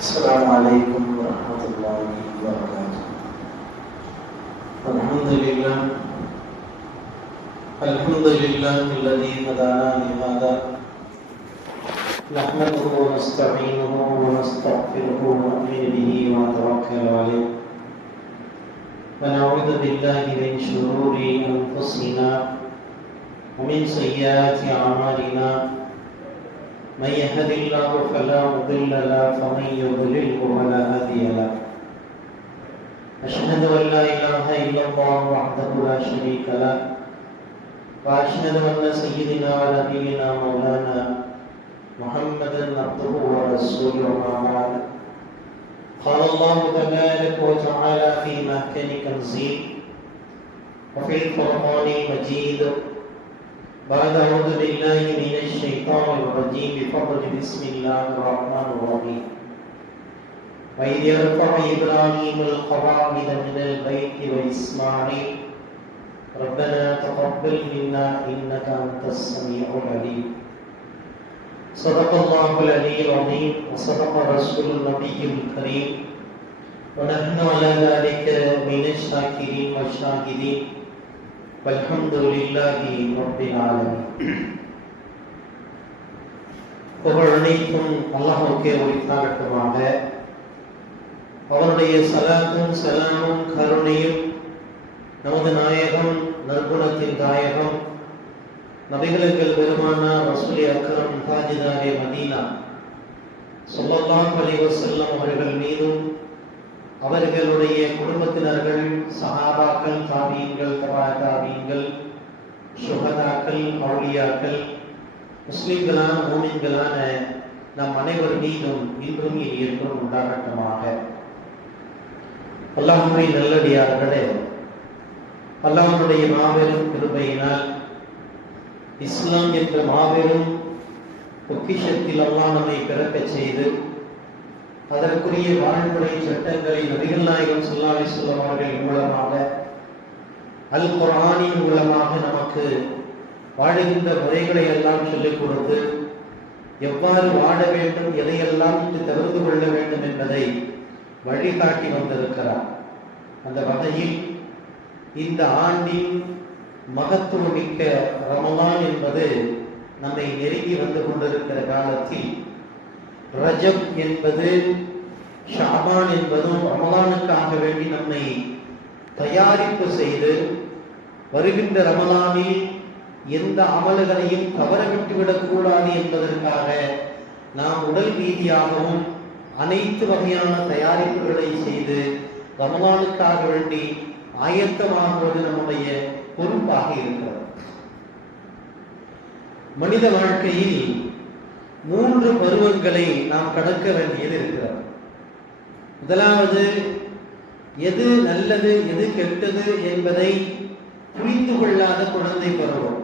السلام عليكم ورحمة الله وبركاته. الحمد لله الذي هدانا لهذا نحمده ونستعينه ونستغفره ونؤمن به ونتوكل عليه ونعوذ بالله من شرور أنفسنا ومن سيئات أعمالنا من يهد الله فلا مضل له ومن يضلل فلا هادي له. أشهد أن لا إله إلا الله وحده لا شريك له وأشهد أن سيدنا ونبينا مولانا محمدا عبده ورسوله أما بعد. قال الله تبارك وتعالى في محكم تنزيل وفي القرآن المجيد بعد أعوذ بالله من الشيطان الرجيم بفضل بسم الله الرحمن الرحيم. وإذ يرفع إبراهيم القواعد من البيت وإسماعيل ربنا تقبل منا إنك أنت السميع العليم. صدق الله العلي العظيم وصدق رسول النبي الكريم ونحن على ذلك من الشاكرين والشاهدين வல்ஹம்துலில்லாஹி ரப்பில் ஆலமீன். புகழ் அனைத்தும் அல்லாஹ்வுக்கே உரித்தாகட்டுமாக. அவருடைய சலாத்தும் சலாமும் கருணையும் நமது நாயகம் நற்குணத்தின் தாயகம் நபிகளுக்கு பெருமானார் ரசூல் அக்ரம் தாஜிதாரே மதீனா ஸல்லல்லாஹு அலைஹி வஸல்லம் அவர்கள் மீதும் அவர்களுடைய குடும்பத்தினர்கள் சஹாபாக்கள் தாபீன்கள் தபா தாபீன்கள் சுஹதாக்கள் அவுலியாக்கள் முஸ்லிம்களான மூமின்களான நம் அனைவர் மீதும் இன்றும் என்றும் உண்டாகட்டுமாக. அல்லாஹ்வின் நல்லடியார்களே, அல்லாஹ்வுடைய மாபெரும் கிருபையினால் இஸ்லாம் என்ற மாபெரும் பொக்கிஷத்தில் அல்லாஹ் நம்மை பிறக்கச் செய்து அதற்குரிய வாழ்முறை சட்டங்களை நபிகள் நாயகம் ஸல்லல்லாஹு அலைஹி வஸல்லம் அவர்கள் மூலமாக அல் குர்ஆனின் மூலமாக நமக்கு வாழுகின்ற முறைகளை எல்லாம் சொல்லிக் கொடுத்து எவ்வாறு வாழ வேண்டும், எதையெல்லாம் தவிர்த்து கொள்ள வேண்டும் என்பதை வழிகாட்டி வந்திருக்கிறார். அந்த வகையில் இந்த ஆண்டின் மகத்துவமிக்க ரமலான் என்பது நம்மை நெருங்கி வந்து கொண்டிருக்கிற காலத்தில் ரஜப் என்பது ஷாபான் என்பதும் ரமலானுக்காக வேண்டி நம்மை தயாரிப்பு செய்து வருகின்ற ரமலானில் எந்த அமல்களையும் தவறவிட்டுவிடக் கூடாது என்பதற்காக நாம் உடல் ரீதியாகவும் அனைத்து வகையான தயாரிப்புகளை செய்து ரமலானுக்காக வேண்டி ஆயத்தமாகுவது நம்முடைய பொறுப்பாக இருக்கிறது. மனித வாழ்க்கையில் 3 பருவங்களை நாம் கடக்க வேண்டியது இருக்கிறது. முதலாவது, எது நல்லது எது கெட்டது என்பதை புரிந்து கொள்ளாத குழந்தை பருவம்.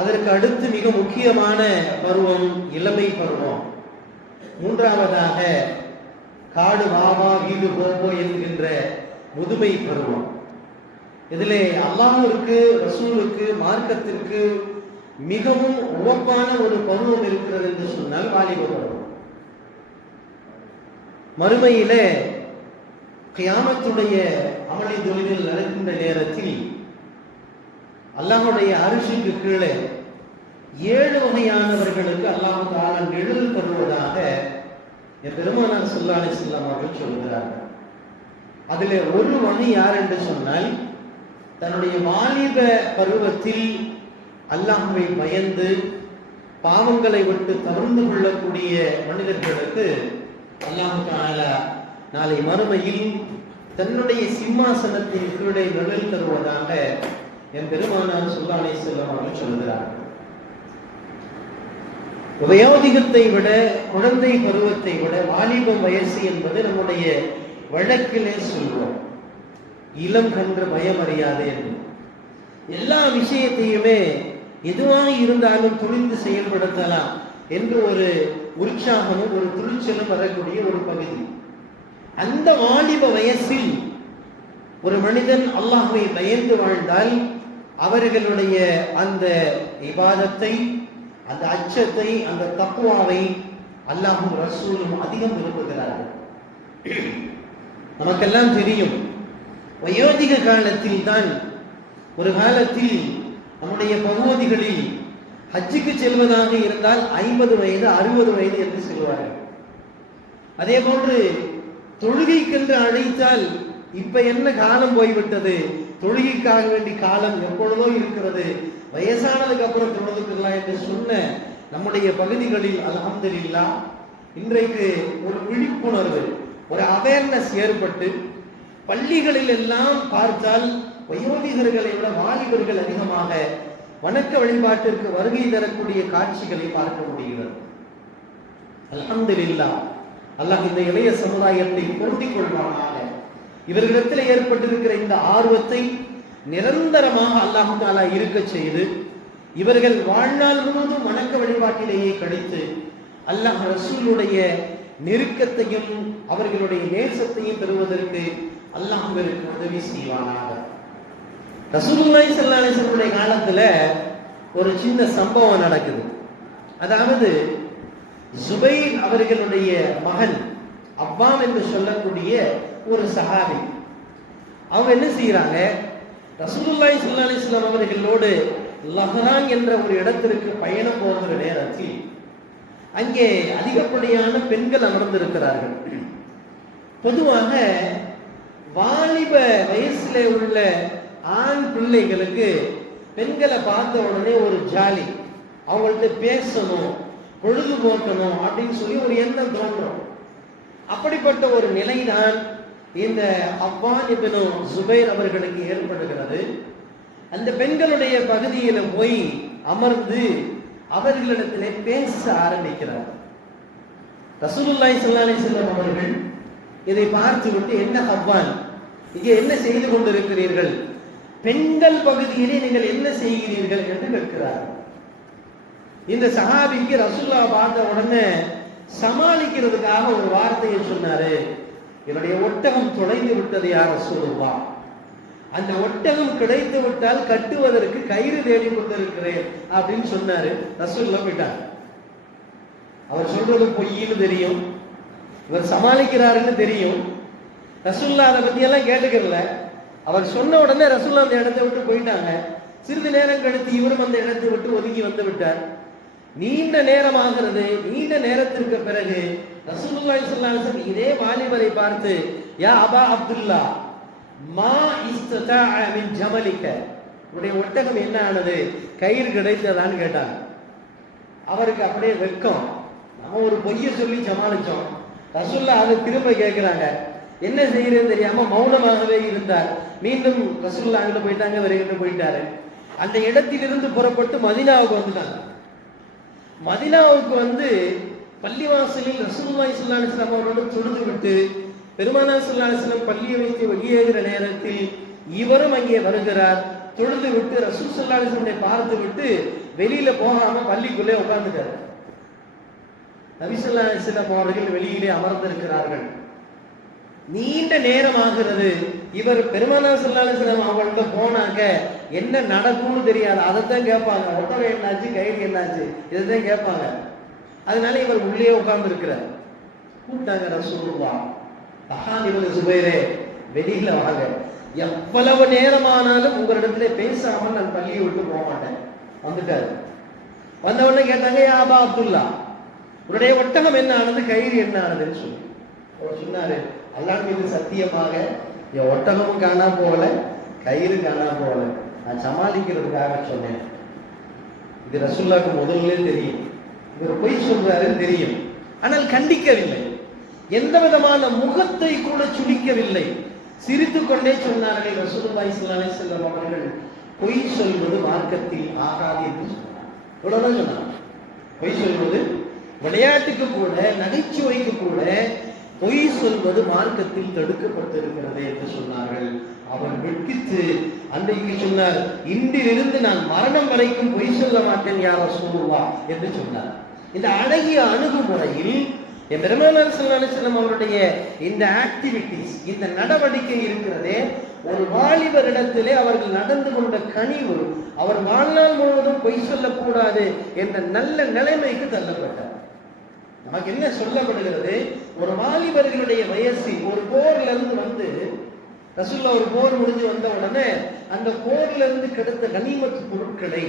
அதற்கு அடுத்து மிக முக்கியமான பருவம் இளமை பருவம். மூன்றாவதாக காடு வாவா வீடு போவோ என்கின்ற முதுமை பருவம். இதிலே அல்லாஹ்விற்கு ரசூலுக்கு மார்க்கத்திற்கு மிகவும் உவப்பான ஒரு பருவம் இருக்கிறது என்று சொன்னால் வாலிப பருவம். மறுமையிலே கியாமத்துடைய அமளி தொழிலில் நடக்கின்ற நேரத்தில் அல்லாஹ்வுடைய அரிசிக்கு கீழே 7 வகையானவர்களுக்கு அல்லாஹ் தஆலா நிழல் தருவதாக பெருமானார் ஸல்லல்லாஹு அலைஹி வஸல்லம் அவர்கள் சொல்கிறார்கள். அதிலே ஒரு வகை யார் என்று சொன்னால், தன்னுடைய வாலிப பருவத்தில் அல்லாஹ்வை பயந்து பாவங்களை விட்டு தவிர்த்து கொள்ளக்கூடிய மனிதர்களுக்கு அல்லாஹ் தஆலா நாளை மறுமையில் தன்னுடைய சிம்மாசனத்தின் கீழே நிழல் தருவதாக பெருமானார் ஸல்லல்லாஹு அலைஹி வஸல்லம் அவர்கள் சொல்கிறார்கள். வயோதிகத்தை விட, குழந்தை பருவத்தை விட வாலிபம் வயசு என்பது நம்முடைய வழக்கிலே சொல்வோம் இளம் கன்று பயம் அறியாது என்று. எல்லா விஷயத்தையுமே எதுவாக இருந்தாலும் துணிந்து செயல்படுத்தலாம் என்று ஒரு உற்சாகமும் ஒரு துணிச்சலும் வரக்கூடிய ஒரு பகுதி. அந்த வாலிப வயசில் ஒரு மனிதன் அல்லாஹ்வை பயந்து வாழ்ந்தால் அவர்களுடைய அந்த இபாதத்தை, அந்த அச்சத்தை, அந்த தக்வாவை அல்லாஹ்வும் ரசூலும் அதிகம் விரும்புகிறார்கள். நமக்கெல்லாம் தெரியும், வயோதிக காலத்தில் தான், ஒரு காலத்தில் நம்முடைய பகுதிகளில் ஹஜ்ஜுக்கு செல்வதாக இருந்தால் 50 வயது 60 வயது என்று சொல்வார்கள். அதே போன்று தொழுகைக்கென்று அழைத்தால் இப்ப என்ன காலம் போய்விட்டது, தொழுகைக்காக வேண்டி காலம் எப்பொழுதோ இருக்கிறது, வயசானதுக்கு அப்புறம் தொழுதுக்கலாம் என்று சொன்ன நம்முடைய பகுதிகளில் அல்ஹம்துலில்லாஹ் இன்றைக்கு ஒரு விழிப்புணர்வு, ஒரு அவேர்னஸ் ஏற்பட்டு பள்ளிகளில் எல்லாம் பார்த்தால் வயோதிகர்களை விட வாலிபர்கள் அதிகமாக வணக்க வழிபாட்டிற்கு வருகை தரக்கூடிய காட்சிகளை பார்க்க முடிகிறது. அல்ஹம்துலில்லாஹ். அல்லாஹ் இந்த இளைய சமுதாயத்தை பொருந்திக் கொள்வானாக. இவர்களிடத்தில் ஏற்பட்டிருக்கிற இந்த ஆர்வத்தை நிரந்தரமாக அல்லாஹ் தஆலா இருக்க செய்து, இவர்கள் வாழ்நாள் முழுவதும் வணக்க வழிபாட்டிலேயே கழித்து அல்லாஹ் ரசூலுடைய நெருக்கத்தையும் அவர்களுடைய நேசத்தையும் பெறுவதற்கு அல்லாஹ் அவர்களுக்கு உதவி செய்வானாக. ரசூலுல்லாஹி ஸல்லல்லாஹு அலைஹி வஸல்லம் காலத்துல ஒரு சின்ன சம்பவம் நடக்குது. அதாவது ஜுபைர் அவர்களுடைய மகன் அவ்வாம் என்று சொல்லக்கூடிய ஒரு சஹாபி, அவங்க என்ன செய்யறாங்க, ரசூலுல்லாஹி ஸல்லல்லாஹு அலைஹி வஸல்லம் அவர்களோடு லஹ்ரான் என்ற ஒரு இடத்திற்கு பயணம் போகிற நேரத்தில் அங்கே அதிகப்படியான பெண்கள் அமர்ந்திருக்கிறார்கள். பொதுவாக வாலிப வயசுல உள்ள ஆண் பிள்ளைகளுக்கு பெண்களை பார்த்த உடனே ஒரு ஜாலி, அவங்கள்ட்ட பேசணும், பொழுதுபோக்கணும் அப்படின்னு சொல்லி ஒரு எண்ணம் தோன்றும். அப்படிப்பட்ட ஒரு நிலைதான் இந்த அவ்வான் இப்னு ஜுபைர் அவர்களுக்கு ஏற்படுகிறது. அந்த பெண்களுடைய பகுதியில போய் அமர்ந்து அவர்களிடத்திலே பேச ஆரம்பிக்கிறார். ரசூலுல்லாஹி ஸல்லல்லாஹு அலைஹி வஸல்லம் அவர்கள் இதை பார்த்து விட்டு, என்ன அவ்வான், இங்கே என்ன செய்து கொண்டிருக்கிறீர்கள், பெண்கள் பகுதியிலே நீங்கள் என்ன செய்கிறீர்கள் என்று கேட்கிறார். இந்த சஹாபிக்கு ரசூலுல்லாஹ் பார்த்த உடனே சமாளிக்கிறதுக்காக ஒரு வார்த்தையை சொன்னாரு, என்னுடைய ஒட்டகம் தொலைந்து விட்டது யா ரசூலுல்லாஹ், அந்த ஒட்டகம் கிடைத்து விட்டால் கட்டுவதற்கு கயிறு தேடி கொண்டிருக்கிறேன் அப்படின்னு சொன்னாரு. ரசூலுல்லாஹ் போயிட்டாங்க. அவர் சொல்றது பொய்ன்னு தெரியும், இவர் சமாளிக்கிறாருன்னு தெரியும். ரசூலுல்லாஹ் அதை பத்தி எல்லாம் கேட்டுக்கல. அவர் சொன்ன உடனே ரசூலுல்லாஹ் அந்த இடத்தை விட்டு போயிட்டாங்க. சிறிது நேரம் கழித்து இவரும் அந்த இடத்தை விட்டு ஒதுங்கி வந்து விட்டார். நீண்ட நேரம் ஆகிறது. நீண்ட நேரத்திற்கு பிறகு ரசூலுல்லாஹி ஸல்லல்லாஹு அலைஹி வஸல்லம் இதே வாலிபரை பார்த்து, யா அபா அப்துல்லா மா இஸ்ததாஅ மின் ஜமலிக, உடைய ஒட்டகம் என்ன ஆனது, கயிறு கிடைத்ததான்னு கேட்டாங்க. அவருக்கு அப்படியே வெட்கம், நம்ம ஒரு பொய்யை சொல்லி சமாளிச்சோம். ரசூலுல்லாஹ் அதை திரும்ப கேட்கிறாங்க. என்ன செய்யறதுன்னு தெரியாம மௌனமாகவே இருந்தார். மீண்டும் ரசூலுல்லாஹ் அங்கிட்டு போயிட்டாங்க, இவர்கிட்ட போயிட்டாரு. அந்த இடத்திலிருந்து புறப்பட்டு மதீனாவுக்கு வந்துட்டாங்க. மதீனாவுக்கு வந்து பள்ளிவாசலில் ரசூலுல்லாஹி ஸல்லல்லாஹு அலைஹி வஸல்லம் அவரோடு தொழுது விட்டு பெருமானார் ஸல்லல்லாஹு அலைஹி வஸல்லம் பள்ளியை வைத்து வெளியேறுகிற நேரத்தில் இவரும் அங்கே வருகிறார். தொழுது விட்டு ரசூல் ஸல்லல்லாஹு அலைஹி வஸல்லம் பார்த்து விட்டு வெளியில போகாம பள்ளிக்குள்ளே உட்கார்ந்துட்டார். நபி ஸல்லல்லாஹு அலைஹி வஸல்லம் அவர்கள் வெளியிலே அமர்ந்திருக்கிறார்கள். நீண்ட நேரம் ஆகிறது. இவர் பெருமானார் ஸல்லல்லாஹு அலைஹி வஸல்லம் அவங்கள்ட்ட போனாங்க, என்ன நடக்கும்னு தெரியாது, அதைத்தான் கேட்பாங்க. ஒட்டகம் என்னாச்சு, கயிறு என்னாச்சு, இதைத்தான் கேட்பாங்க. அதனால இவர் உள்ளே உட்கார்ந்து இருக்கிறார். கூப்பிட்டாங்க ரசூலுல்லாஹ், அஹான் இப்னு ஜுபைரே வெளியில வாங்க, எவ்வளவு நேரமானாலும் உங்களிடத்துல பேசாமல் நான் பள்ளியை விட்டு போக மாட்டேன். வந்துட்டாரு. வந்த உடனே கேட்டாங்க, யா அபா அப்துல்லா, உன்னுடைய ஒட்டகம் என்ன ஆனது, கயிறு என்ன ஆனதுன்னு சொல்லி அவர் சொன்னாரு, அல்லாஹ் மீது சத்தியமாக என் ஒட்டகமும் காணா போகல, கயிறு காணா போகல, நான் சமாளிக்கிறதுக்காக சொன்னேன். இது ரசூலுல்லாஹ்க்கு முதல்ல தெரியும், இவர் பொய் சொல்றாருன்னு தெரியும். ஆனால் கண்டிக்கவில்லை, எந்த விதமான முகத்தை கூட சுளிக்கவில்லை, சிரித்துக் கொண்டே சொன்னார்கள். ரசூலுல்லாஹி ஸல்லல்லாஹு அலைஹி வஸல்லம் அவர்கள் பொய் சொல்வது மார்க்கத்தில் ஆகாது என்று சொன்னார். இவ்வளவுதான் சொன்னார். பொய் சொல்வது விளையாட்டுக்கு கூட, நகைச்சுவைக்கு கூட பொய் சொல்வது மார்க்கத்தில் தடுக்கப்பட்டிருக்கிறது என்று சொன்னார்கள். அவர் வெட்கித்து அன்றைக்கு சொன்னார், இன்றிலிருந்து நான் மரணம் வரைக்கும் பொய் சொல்ல மாட்டேன் யா ரசூலுல்லாஹ் என்று சொன்னார். இந்த அழகிய அணுகுமுறையில் பெருமானார் ஸல்லல்லாஹு அலைஹி வஸல்லம் அவருடைய இந்த ஆக்டிவிட்டிஸ், இந்த நடவடிக்கை இருக்கிறதே, ஒரு வாலிபரிடத்திலே அவர்கள் நடந்து கொண்ட கனிவு, அவர் வாழ்நாள் முழுவதும் பொய் சொல்லக்கூடாது என்ற நல்ல நிலைமைக்கு தள்ளப்பட்டார். நமக்கு என்ன சொல்லப்படுகிறது, ஒரு வாலிபர்களுடைய வயசு ஒரு போர்ல இருந்து வந்து ரசூலுல்லாஹ் ஒரு போர் முடிஞ்சு வந்த உடனே அந்த போர்ல இருந்து கிடைத்த கனிமத் பொருட்களை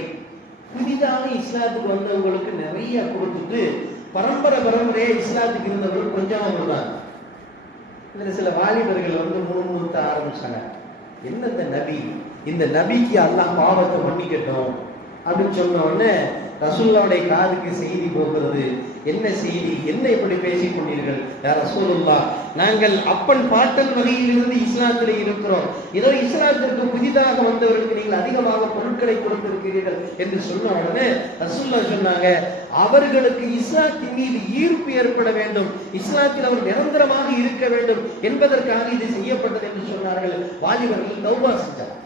புதிதாக இஸ்லாத்துக்கு வந்தவங்களுக்கு நிறைய கொடுத்துட்டு பரம்பரையா இஸ்லாத்துக்கு இருந்தவர்கள் கொஞ்சம் கொடுத்தாங்க. இதுல சில வாலிபர்கள் வந்து முன்முறுத்த ஆரம்பிச்சாங்க. என்ன இந்த நபிக்கு அல்லாஹ் பாவத்தை மன்னிக்கட்டும் அப்படின்னு சொன்ன உடனே ரசூலுல்லாஹ்வுடைய காதுக்கு செய்தி போகிறது. என்ன செய்தி? என்ன இப்படி பேசிக் கொண்டீர்கள் யா ரசூலுல்லாஹ்? நாங்கள் அப்பன் பாட்டன் வகையிலிருந்து இஸ்லாத்திலே இருக்கிறோம். ஏதோ இஸ்லாத்திற்கு புதிதாக வந்தவர்களுக்கு நீங்கள் அதிகமாக பொருட்களை கொடுத்திருக்கிறீர்கள் என்று சொன்ன உடனே ரசூலுல்லாஹ் சொன்னாங்க, அவர்களுக்கு இஸ்லாத்தின் மீது ஈர்ப்பு ஏற்பட வேண்டும், இஸ்லாத்தில் அவர் நிரந்தரமாக இருக்க வேண்டும் என்பதற்காக இது செய்யப்பட்டது என்று சொன்னார்கள். வாலிபர்கள் தௌபா செஞ்சார்.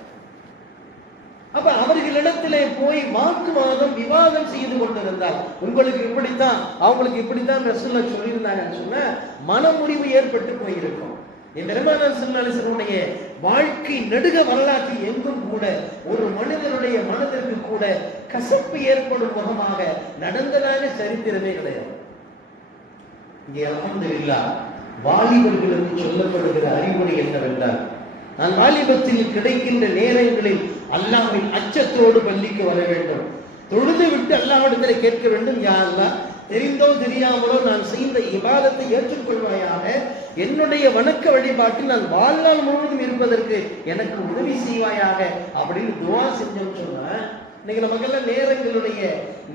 அப்ப அவர்களிடத்திலே போய் வாக்குவாதம் விவாதம் செய்து கொண்டிருந்தால், உங்களுக்கு இப்படித்தான் அவங்களுக்கு இப்படித்தான் ரசூலுல்லாஹ் சொல்லியிருந்தாங்கன்னு சொன்ன மனமுறிவு ஏற்பட்டு போயிருக்கும். என் பெருமானார் ஸல்லல்லாஹு அலைஹி வஸல்லம் வாழ்க்கை நெடுக வரலாற்றில் எங்கும் கூட ஒரு மனிதனுடைய மனதிற்கு கூட கசப்பு ஏற்படும் முகமாக நடந்ததான சரித்திரமே கிடையாது. இங்கே அல்ஹம்துலில்லாஹ் வாலிபர்களுக்கு சொல்லப்படுகிற அறிவுரை என்னவென்றால், நான் வாலிபத்தில் கிடைக்கின்ற நேரங்களில் அல்லாஹ்வின் அச்சத்தோடு பள்ளிக்கு வர வேண்டும், தொழுது விட்டு அல்லாஹ்விடத்தில் கேட்க வேண்டும், யா அல்லாஹ் தெரிந்தோ தெரியாமலோ நான் செய்த இபாதத்தை ஏற்றுக்கொள்வாயாக, என்னுடைய வணக்க வழிபாட்டில் நான் வாழ்நாள் முழுவதும் இருப்பதற்கு எனக்கு உதவி செய்வாயாக அப்படின்னு துஆ செஞ்சோம்னு சொன்னா, இன்னைக்கு நமக்கெல்லாம்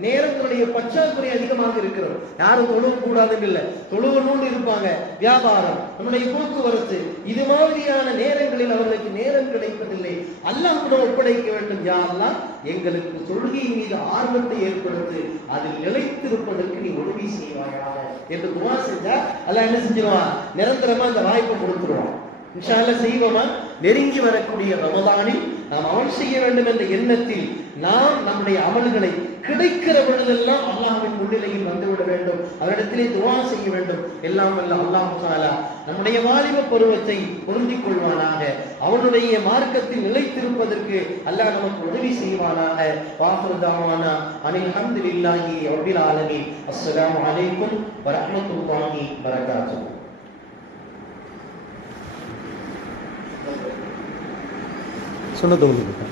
நேரங்களுடைய பற்றாக்குறை அதிகமாக இருக்கிறது. யாரும் தொழுவ கூடாதுன்னு இல்லை, தொழுவணும்னு இருப்பாங்க. வியாபாரம், நம்முடைய போக்குவரத்து, இது மாதிரியான நேரங்களில் அவர்களுக்கு நேரம் கிடைப்பதில்லை. அல்லாஹ்விடம் ஒப்படைக்க வேண்டும், யா அல்லாஹ் எங்களுக்கு தொழுகையின் மீது ஆர்வத்தை ஏற்படுத்தி அதில் நிலைத்திருப்பதற்கு நீ உதவி செய்வாயாக என்று துஆ செஞ்சா அல்லாஹ் என்ன செஞ்சிருவான்? நிரந்தரமா அந்த வாய்ப்பை கொடுத்துருவான். இன்ஷா அல்லாஹ் செய்வோமா? நெருங்கி வரக்கூடிய ரமலானில் நாம் அமல் செய்ய வேண்டும் என்ற எண்ணத்தில் நாம் நம்முடைய அமல்களை கிடைக்கிற பொழுதெல்லாம் அல்லாஹ்வின் முன்னிலையில் வந்துவிட வேண்டும், அவரிடத்திலே துஆ செய்ய வேண்டும். எல்லாம் வல்ல அல்லாஹ் தஆலா நம்முடைய வாலிப பருவத்தை பொருந்திக் கொள்வானாக, அவனுடைய மார்க்கத்தில் நிலைத்திருப்பதற்கு அல்லாஹ் நமக்கு உதவி செய்வானாக. வாஹிரு தஅவானா அனில் ஹம்துலில்லாஹி ரப்பில் ஆலமீன். அஸ்ஸலாமு அலைக்கும் வரஹ்மத்துல்லாஹி வபரகாத்துஹு. சொன்னது உங்களுக்கு